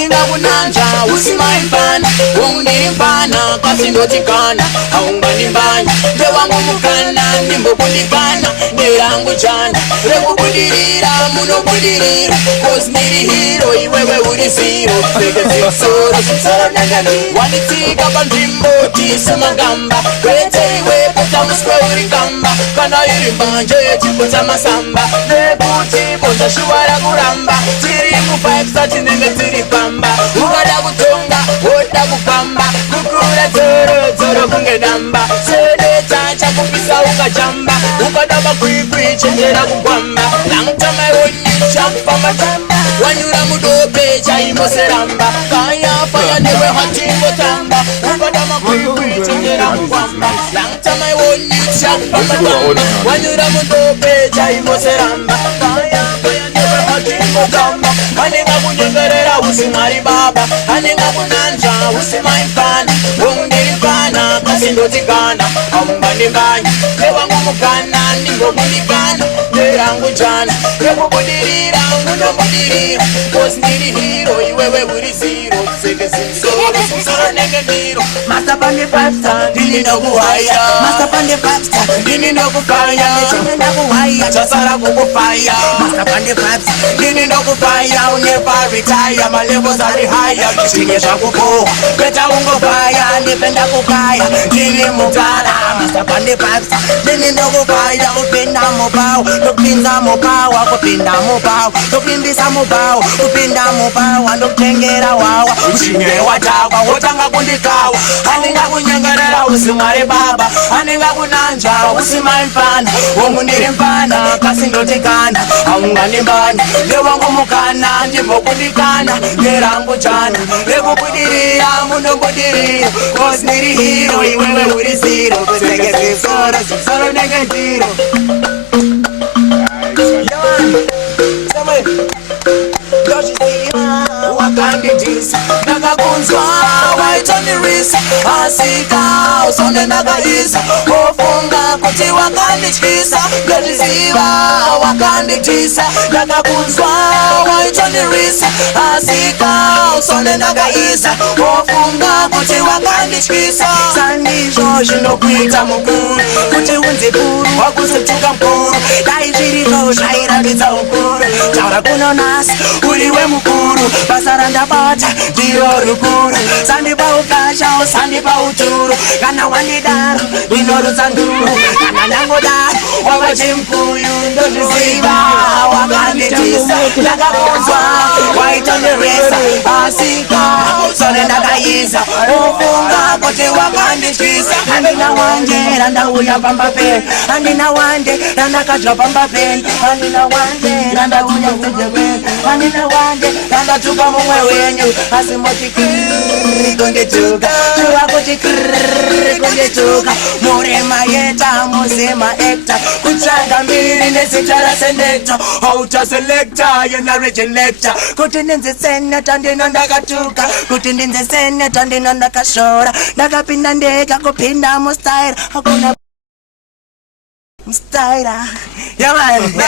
aninga kunanja usimaifana undipana kasindotikana aunganimbanya ndewangu mukana ndimbokundikana nderangu jana rekubudirira munobudirira kozi ndiri hiro iwewe uri ziro pfekedzisoro zisaranangani wanitika panzvimbo tisemagamba kwete iwepo tamuswe uri kamba kana iri mbanje yechipota masamba nekuti bondashuwara kuramba tiri mupaipsa tinenge tiri pamba ukada kutonga woda kupamba kukura dzoro kunge damba sedeta chakupisa ukajamba ukada makwikwi chenjera kugwamba langtamaewonichakupambatamba wanyura mudope chaimboseramba faya newe hatingotamba ukada makwikwi chenjera kugwamba langtamaewonichakupambatamba wanyura mudope chaimboseramba faya newe hatingotamba anenga kunyengerera usimari baba anenga kunanja usimaifana undiripana kasindotikana aungandimbanya newangu mukana ndingokundikana nderangu jana rekubudirira munobudirira kozi ndiri hiro iwewe uri ziro pfekedzisoro nenge ndiro masapande pasta ndini ndokuhaya masapande pasta ndini ndokufaya ndakuhaya chasara kukufaya masapande pasta ndini ndokufaya uneparitaya malevels ari haya zvichinge zvakukohwa kweta ungofaya ndipenda kukaya ndiri mugara masapande pasta ndini ndokufaya upinda mubawo ndopinza mubawa kupinda mubawo ndopindisa mubawo kupinda mubawa ndokutengera wawa uchinge watakwa wotanga kundikawa andinga kunyengerera usimwari baba andinga kunanja usimaifana womundiri mpana kasindotikana aunganimbana ndewangu mukana ndimbokundikana nderangu jana rekubudirira munobudirira kozi ndiri hiro iwewe uri ziro pfekedzisoro nenge ndiro wakandidisa ndakakunzwa waitondirisa asika usonde ndakaisa ofunga kuti wakandityisa ndozviziva wakandidisa ndakakunzwa waitondirisa asika usonde ndakaisa ofunga kuti wakandityisa sandizvo zvinokuita mukuru kuti unzi puru wakuzotuka mukuru dai zvirizvo zvairatidza ukuru taura kunonasa uriwe mukuru basa randabata ndiro rukuru sandipa ukasha usandipa uturu kana wandidaro ndinorutsa nduru kana ndangodaro wava chimkuyu ndozviziva wakanditisa ndakakunzwa waitonderesa asika sone ndakaisa ufunga kuti wakandityisa handina wanje randauya pambapeni handina wande randakadya pambapeni handina wande randauya kujekweni handina wande randatuka mumwe wenyu asi moti krrrr kundituka shuva kuti krrrr kundituka murema yeta muzima ekta kutsvaga mbiri nezita raseneta auta selekta yena regenekta kuti ndinzi seneta ndino ndakatuka kuti ndinzi seneta ndino ndakashora ndakapinda ndega kupinda mustaira hakuna mustaira yamani